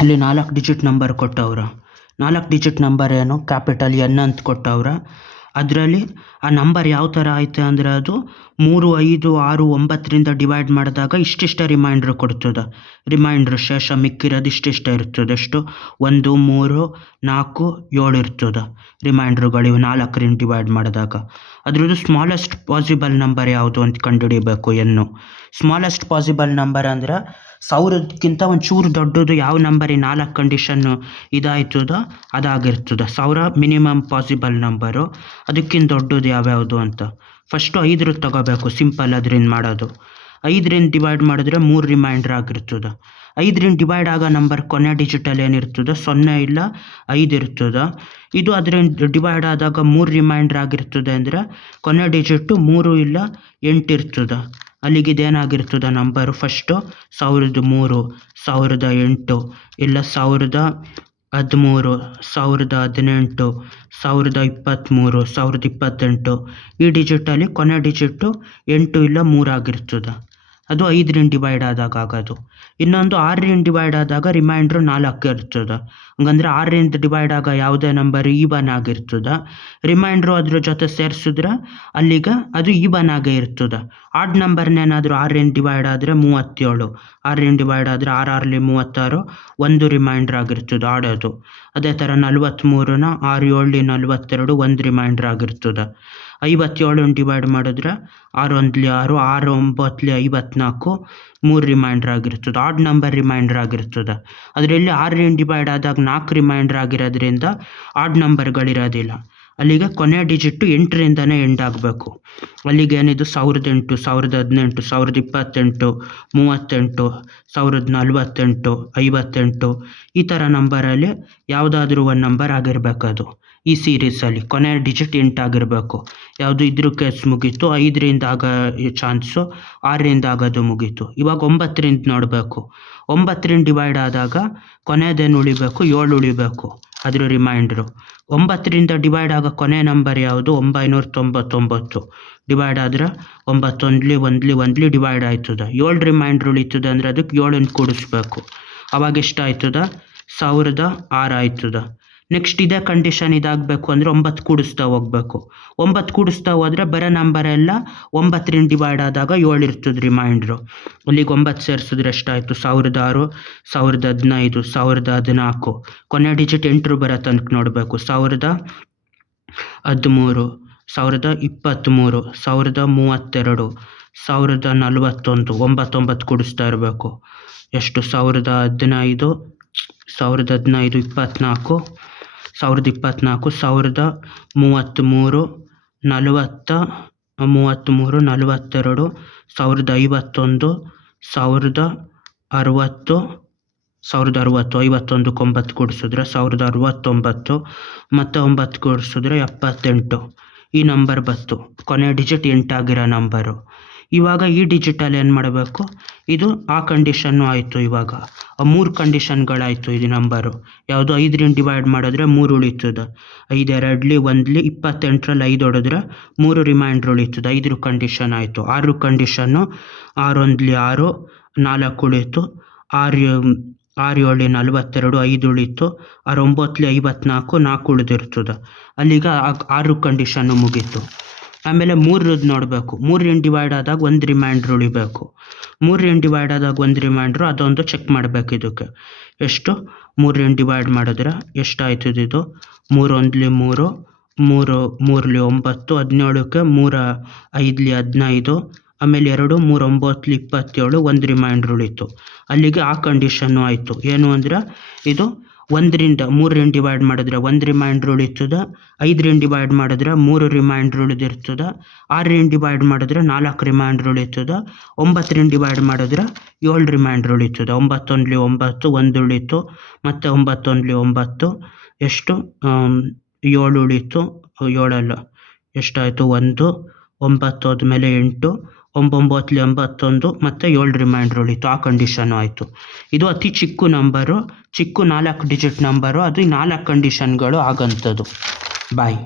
ಅಲ್ಲಿ 4 digit number ಕೊಟ್ಟವ್ರೆ. 4 digit number ಏನು ಕ್ಯಾಪಿಟಲ್ ಎನ್ ಅಂತ ಕೊಟ್ಟವ್ರೆ. ಅದರಲ್ಲಿ ಆ ನಂಬರ್ ಯಾವ ಥರ ಐತೆ ಅಂದರೆ ಅದು 3, 5, 6, 9ರಿಂದ ಡಿವೈಡ್ ಮಾಡಿದಾಗ ಇಷ್ಟಿಷ್ಟೇ ರಿಮೈಂಡ್ರ್ ಕೊಡ್ತದೆ. ರಿಮೈಂಡ್ರ್ ಶೇಷ ಮಿಕ್ಕಿರೋದು ಇಷ್ಟಿಷ್ಟೇ ಇರ್ತದೆ. ಎಷ್ಟು 1, 3, 4, 7 ಇರ್ತದೆ ರಿಮೈಂಡ್ರುಗಳಿವೆ 4ರಿಂದ ಡಿವೈಡ್ ಮಾಡಿದಾಗ. ಅದ್ರದ್ದು ಸ್ಮಾಲೆಸ್ಟ್ ಪಾಸಿಬಲ್ ನಂಬರ್ ಯಾವುದು ಅಂತ ಕಂಡುಹಿಡಿಬೇಕು. ಎನ್ನು ಸ್ಮಾಲೆಸ್ಟ್ ಪಾಸಿಬಲ್ ನಂಬರ್ ಅಂದರೆ 1000ಕ್ಕಿಂತ ಒಂಚೂರು ದೊಡ್ಡದು ಯಾವ ನಂಬರ್ ಈ 4 ಕಂಡೀಷನ್ನು ಇದಾಯ್ತದೋ ಅದಾಗಿರ್ತದೆ. 1000 minimum possible number. ಅದಕ್ಕಿಂತ ದೊಡ್ಡದು ಯಾವ್ಯಾವುದು ಅಂತ ಫಸ್ಟು 5 ತಗೋಬೇಕು. ಸಿಂಪಲ್ ಅದರಿಂದ ಮಾಡೋದು. 5ರಿಂದ ಡಿವೈಡ್ ಮಾಡಿದ್ರೆ 3 ರಿಮೈಂಡ್ರ್ ಆಗಿರ್ತದೆ. 5ರಿಂದ ಡಿವೈಡ್ ಆಗೋ ನಂಬರ್ ಕೊನೆ ಡಿಜಿಟಲ್ ಏನಿರ್ತದೆ 0 ಇಲ್ಲ 5 ಇರ್ತದೆ. ಇದು ಅದರಿಂದ ಡಿವೈಡ್ ಆದಾಗ 3 ರಿಮೈಂಡ್ರ್ ಆಗಿರ್ತದೆ ಅಂದರೆ ಕೊನೆ ಡಿಜಿಟ್ಟು 3 ಇಲ್ಲ 8 ಇರ್ತದೆ. ಅಲ್ಲಿಗೆ ಇದೇನಾಗಿರ್ತದೆ ನಂಬರು ಫಸ್ಟು 1003, 1008 ಇಲ್ಲ 1013, 1018, 1023, 1028 ಈ ಡಿಜಿಟಲ್ಲಿ ಕೊನೆ ಡಿಜಿಟ್ಟು 8 ಇಲ್ಲ 3 ಆಗಿರ್ತದೆ. ಅದು 5ರಿಂದ ಡಿವೈಡ್ ಆದಾಗ ಆಗೋದು. ಇನ್ನೊಂದು 6ರಿಂದ ಡಿವೈಡ್ ಆದಾಗ ರಿಮೈಂಡ್ರು 4 ಇರ್ತದೆ. ಹಂಗಂದ್ರೆ 6ರಿಂದ ಡಿವೈಡ್ ಆಗ ಯಾವುದೇ ನಂಬರ್ ಈವನ್ ಆಗಿರ್ತದೆ. ರಿಮೈಂಡ್ರು ಅದ್ರ ಜೊತೆ ಸೇರಿಸಿದ್ರೆ ಅಲ್ಲಿಗೆ ಅದು ಈವನ್ ಆಗೇ ಇರ್ತದೆ. ಆಡ್ ನಂಬರ್ನೇನಾದರೂ 6ರಿಂದ ಡಿವೈಡ್ ಆದರೆ 37, 6ರಿಂದ ಡಿವೈಡ್ ಆದರೆ 6 6ಲಿ 36, 1 ರಿಮೈಂಡ್ರ್ ಆಗಿರ್ತದೆ ಆಡೋದು. ಅದೇ ಥರ 43ನ 6 7ಲಿ 42, 1 ರಿಮೈಂಡ್ರ್ ಆಗಿರ್ತದೆ. 57ನ್ನು ಡಿವೈಡ್ ಮಾಡಿದ್ರೆ 6 1ಲಿ 6, 6 9ಲಿ 54, 3 ರಿಮೈಂಡ್ರ್ ಆಗಿರ್ತದೆ. ಆಡ್ ನಂಬರ್ ರಿಮೈಂಡ್ರ್ ಆಗಿರ್ತದೆ. ಅದರಲ್ಲಿ 6ರಿಂದ ಡಿವೈಡ್ ಆದಾಗ 4 ರಿಮೈಂಡ್ರ್ ಆಗಿರೋದ್ರಿಂದ ಆಡ್ ನಂಬರ್ಗಳಿರೋದಿಲ್ಲ. ಅಲ್ಲಿಗೆ ಕೊನೆ ಡಿಜಿಟ್ಟು 8ರಿಂದನೇ ಎಂಡ್ ಆಗಬೇಕು. ಅಲ್ಲಿಗೆ ಏನಿದು 1008, 1018, 1028, 38, 1048, 58 ಈ ಥರ ನಂಬರಲ್ಲಿ ಯಾವುದಾದ್ರೂ ಒಂದು ನಂಬರ್ ಆಗಿರಬೇಕು. ಅದು ಈ ಸೀರೀಸಲ್ಲಿ ಕೊನೆ ಡಿಜಿಟ್ 8 ಆಗಿರಬೇಕು. ಯಾವುದು ಇದ್ರ ಕೇಸ್ ಮುಗೀತು. 5ರಿಂದ ಆಗೋ ಚಾನ್ಸು, 6ರಿಂದ ಆಗೋದು ಮುಗೀತು. ಇವಾಗ 9ರಿಂದ ನೋಡಬೇಕು. 9ರಿಂದ ಡಿವೈಡ್ ಆದಾಗ ಕೊನೆಯದೇನು ಉಳಿಬೇಕು 7 ಉಳಿಬೇಕು ಅದ್ರ ರಿಮೈಂಡ್ರು. 9ರಿಂದ ಡಿವೈಡ್ ಆಗೋ ಕೊನೆ ನಂಬರ್ ಯಾವುದು 999. ಡಿವೈಡ್ ಆದರೆ 9 1ಲಿ ಡಿವೈಡ್ ಆಯ್ತದೆ. 7 ರಿಮೈಂಡ್ರ್ ಉಳಿತದೆ ಅಂದರೆ ಅದಕ್ಕೆ 7ನ್ನು ಕೂಡಿಸ್ಬೇಕು. ಅವಾಗ ಎಷ್ಟು ಆಯ್ತದೆ 1006 ಆಯ್ತದೆ. ನೆಕ್ಸ್ಟ್ ಇದೇ ಕಂಡೀಷನ್ ಇದಾಗಬೇಕು ಅಂದರೆ 9 ಕೂಡಿಸ್ತಾ ಹೋಗಬೇಕು. 9 ಕೂಡಿಸ್ತಾ ಹೋದರೆ ಬರೋ ನಂಬರೆಲ್ಲ 9ರಿಂದ ಡಿವೈಡ್ ಆದಾಗ 7 ಇರ್ತದೆ ರಿಮೈಂಡ್ರು. ಅಲ್ಲಿಗೆ 9 ಸೇರಿಸಿದ್ರೆ ಎಷ್ಟಾಯಿತು 1006, 1015, 1014. ಕೊನೆ ಡಿಜಿಟ್ 8 ಬರೋ ತನಕ ನೋಡಬೇಕು. 1013, 1023, 1032, 1041, 9 ಕೂಡಿಸ್ತಾ ಇರಬೇಕು. ಎಷ್ಟು 1015, 1015, 24, 1024, 1033, 40, 33, 42, 1051, 1060, 51 9 ಕೂಡಿಸಿದ್ರೆ 1069 ಮತ್ತು 9 ಕೂಡಿಸಿದ್ರೆ 78. ಈ ನಂಬರ್ ಬಂತು. ಕೊನೆ ಡಿಜಿಟ್ 8 ಆಗಿರೋ ನಂಬರು. ಇವಾಗ ಈ ಡಿಜಿಟಲ್ಲಿ ಏನು ಮಾಡಬೇಕು, ಇದು ಆ ಕಂಡೀಷನ್ನು ಆಯಿತು. ಇವಾಗ 3 ಕಂಡೀಷನ್ಗಳಾಯಿತು ಇದು ನಂಬರು. ಯಾವುದು 5ರಿಂದ ಡಿವೈಡ್ ಮಾಡಿದ್ರೆ 3 ಉಳಿತದೆ. 5 2ಲಿ 1ಲಿ 28ರಲ್ಲಿ 5 ಹೊಡೆದ್ರೆ 3 ರಿಮೈಂಡ್ರ್ ಉಳಿತದೆ. 5 ಕಂಡೀಷನ್ ಆಯಿತು. 6 ಕಂಡೀಷನ್ನು 6 1ಲಿ 6, 4 ಉಳಿತು. 6 7ಲಿ 42, 5 ಉಳಿತು. 6 9ಲಿ 54, 4 ಉಳಿದಿರ್ತದೆ. ಅಲ್ಲಿಗೆ 6 ಕಂಡೀಷನ್ನು ಮುಗೀತು. ಆಮೇಲೆ 3ರದ್ದು ನೋಡಬೇಕು. 3ರಿಂದ ಡಿವೈಡ್ ಆದಾಗ 1 ರಿಮೈಂಡ್ರ್ ಉಳಿಬೇಕು. 3ರಿಂದ ಡಿವೈಡ್ ಆದಾಗ 1 ರಿಮೈಂಡ್ರು ಅದೊಂದು ಚೆಕ್ ಮಾಡಬೇಕು. ಇದಕ್ಕೆ ಎಷ್ಟು 3ರಿಂದ ಡಿವೈಡ್ ಮಾಡಿದ್ರೆ ಎಷ್ಟಾಯ್ತದೆ ಇದು 3 1ಲಿ 3, 3 3ಲಿ 9, 17ಕ್ಕೆ 3 5ಲಿ 15, ಆಮೇಲೆ 2 3 9ಲಿ 27, 1 ರಿಮೈಂಡ್ರ್ ಉಳಿತು. ಅಲ್ಲಿಗೆ ಆ ಕಂಡೀಷನ್ನು ಆಯಿತು. ಏನು ಅಂದರೆ ಇದು 1ರಿಂದ 3ರಿಂದ ಡಿವೈಡ್ ಮಾಡಿದ್ರೆ 1 ರಿಮೈಂಡ್ರ್ ಉಳಿತದೆ. 5ರಿಂದ ಡಿವೈಡ್ ಮಾಡಿದ್ರೆ 3 ರಿಮೈಂಡ್ರ್ ಉಳಿದಿರ್ತದೆ. 6ರಿಂದ ಡಿವೈಡ್ ಮಾಡಿದ್ರೆ 4 ರಿಮೈಂಡ್ರ್ ಉಳಿತದೆ. 9ರಿಂದ ಡಿವೈಡ್ ಮಾಡಿದ್ರೆ 7 ರಿಮೈಂಡ್ರ್ ಉಳಿತದೆ. 9 1ಲಿ 9, 1 ಉಳಿತು. ಮತ್ತು 9 1ಲಿ 9 ಎಷ್ಟು 7 ಉಳಿತು. 7 ಎಷ್ಟಾಯಿತು 1, 9 ಆದಮೇಲೆ 8, 9ಲಿ 81 ಮತ್ತು 7 ರಿಮೈಂಡ್ರ್ ಉಳಿತು. ಆ ಕಂಡೀಷನ್ನು ಆಯಿತು. ಇದು ಅತಿ ಚಿಕ್ಕ ನಂಬರು, ಚಿಕ್ಕ 4 ಡಿಜಿಟ್ ನಂಬರು. ಅದು 4 ಕಂಡೀಷನ್ಗಳು ಆಗಂಥದ್ದು. ಬಾಯ್.